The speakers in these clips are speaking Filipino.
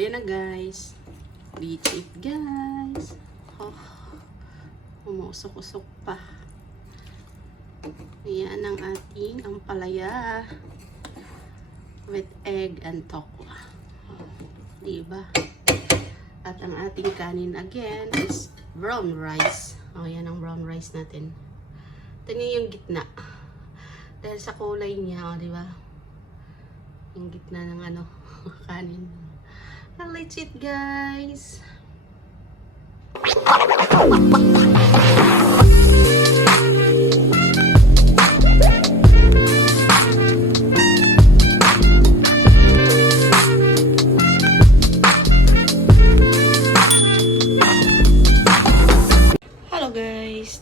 ayan na guys. Reach it guys. Oh, umusok-usok pa. Ayan ang ating ampalaya with egg and tokwa. Diba? At ang ating kanin again is brown rice. O, yan ang brown rice natin. Ito niyo yung gitna. Dahil sa kulay niya, o, diba? Yung gitna ng ano, kanin. And let's eat, guys!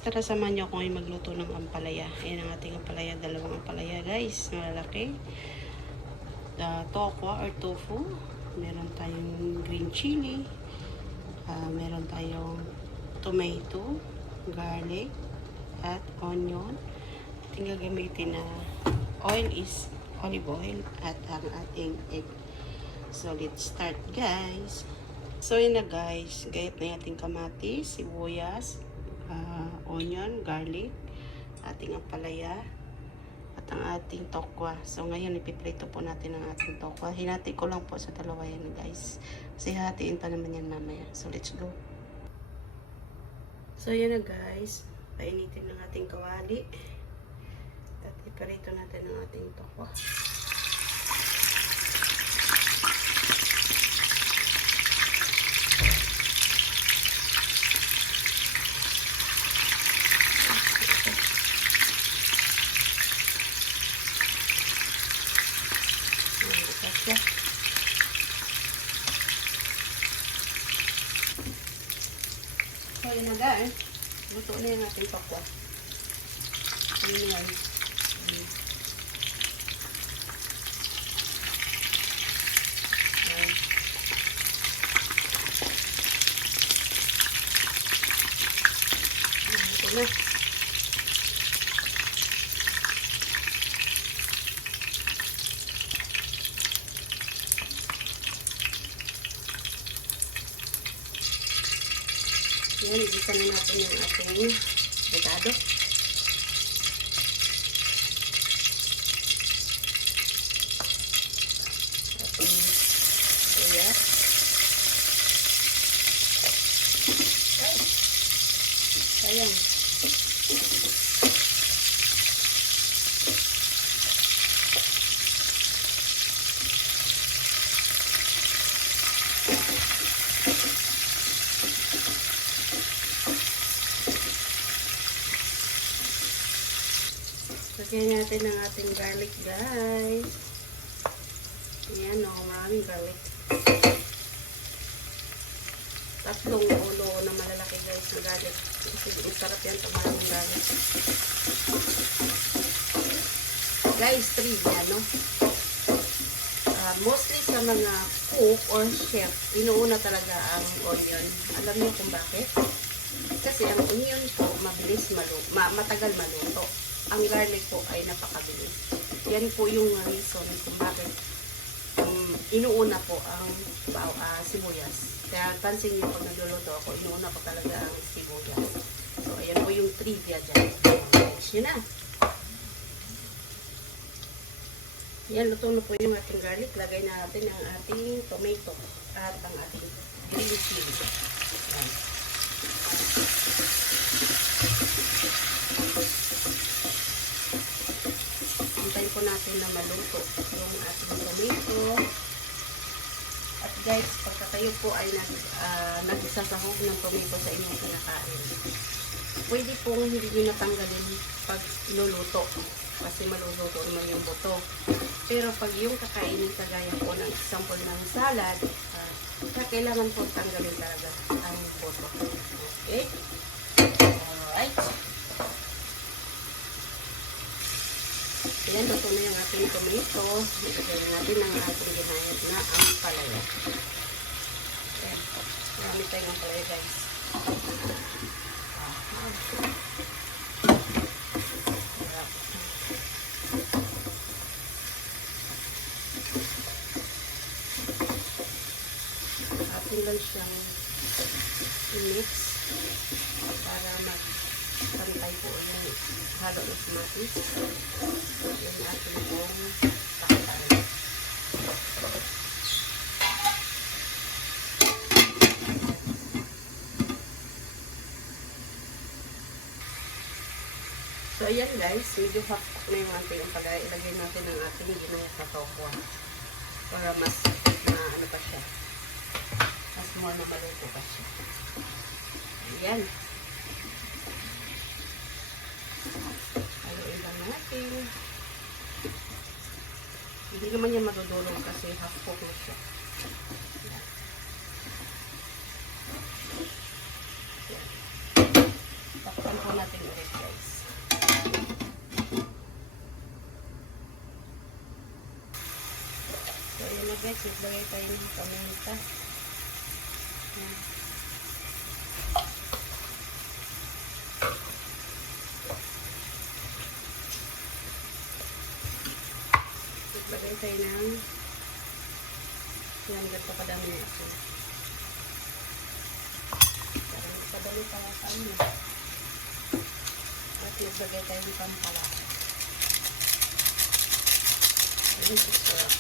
Tara, samahan niyo ako ngayon magluto ng ampalaya. Ayan ang ating ampalaya. Dalawang ampalaya guys. Malalaki. Tokwa or tofu. Meron tayong green chili. Meron tayong tomato, garlic, at onion. Ating gagamitin na oil is olive oil at ang ating egg. So, let's start guys. So, yun na guys. Gayat na ating kamatis, sibuyas, onion, garlic, ating ampalaya, at ang ating tokwa. So, ngayon, ipiprito po natin ang ating tokwa. Hinati ko lang po sa dalawa yan, guys. Kasi hatiin pa naman yan mamaya. So, let's go. So, yun na, guys. Painitin ng ating kawali. At ipiprito natin ang ating tokwa. So, yun na guys. Luto na yung ating tokwa. Ano yan? Ito na. Yan, igisa na natin yung ating regado. Ating luya. Ay! Sayang. Lagyan natin ang ating garlic, guys. Ayan, o. Maraming garlic. 3 ulo na malalaki, guys, na garlic. Kasi sarap yan ito, maraming garlic. Guys, 3 yan, no? Mostly sa mga cook or chef, inuuna talaga ang onion. Alam niyo kung bakit? Kasi ang onion po, matagal maluto. Ang garlic po ay napakabilis. Yan po yung reason kung bakit inuuna po ang sibuyas. Kaya pansin niyo pag nagluluto ako, inuuna po talaga ang sibuyas. So, ayan po yung trivia dyan. Yun na. Yan, luto na po yung ating garlic. Lagay na natin ang ating tomato at ang ating green chili. Yan. Hintayin po natin na maluto yung ating tomato. At guys, pagka kayo po ay nagsasahog ng tomato sa inyong kinakain, pwede pong hindi nyo natanggalin pag iluluto. Kasi maluluto naman yung buto. Pero pag yung kakainin kagaya po ng example ng salad, kailangan po tanggalin talaga ang buto. Okay? Alright. Ayan, luto na yung ating tomato. Ilagay natin ang ating ginayat na ampalaya. Ayan. Marami tayong ampalaya, guys. natin lang siyang i-mix para mag-pantay po yung halo ng kamatis. Yung ating pong takpan. So, ayan guys, medyo hapok na yung ating ilagay natin ng ating ginayat na tofu para mas na ano pa siya, mas more na maluto pa siya. Ayan. Haluin lang natin. Hindi naman yan madudulong kasi half-cook na siya. Ayan. Takpan po natin ulit guys. So, ayan na guys, maglagay tayo ng paminta. Ayan. Maglagay tayo ng yan, ganito kadami na ito. Parang padali para sa ano. At maglagay tayo ng pampalasa. Ayan, susarap.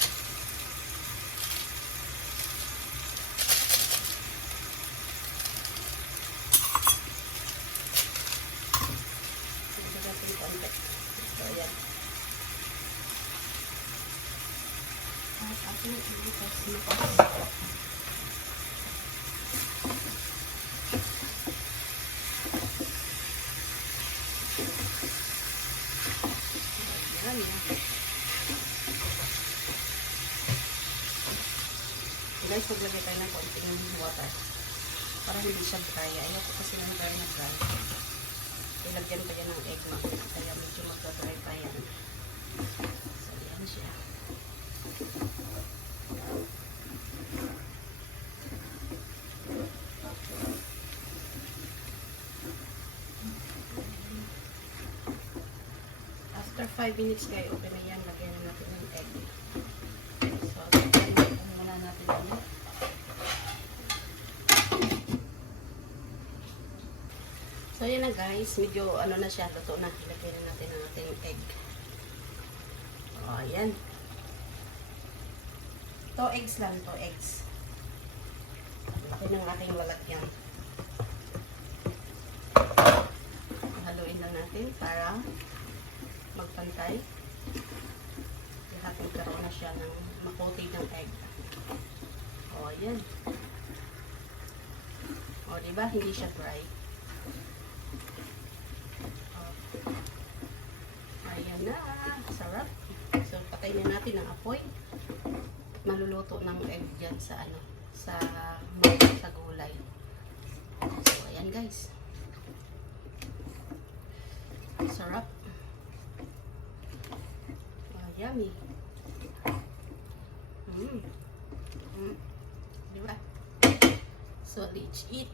So, ayan. At ating ilitas na pasok. Ayan. Guys, maglagay tayo ng konting water para hindi siya dry. Ayoko kasi ng dry na dry. Ilagyan pa yan ng egg ma. Kaya medyo magdadry pa yan. So, yan siya. After 5 minutes kayo, okay na yan. Lagyan na natin ng egg. So, lagyan muna natin yan. So, yan na guys. Medyo ano na siya. Luto na. Ilagay na natin ang ating egg. O, ayan. 2 eggs lang. 2 eggs. Ito ang ating lalagyan. Haluin lang natin para magpantay. Lahat magkaroon na siya ng makotig ng egg. O, ayan. O, diba? Hindi siya dry. Ayan na, sarap. So, patayin na natin ang apoy. Maluluto ng egg dyan sa ano, sa gulay. So, ayan guys. Sarap. Oh, yummy. Diba? So, let's eat.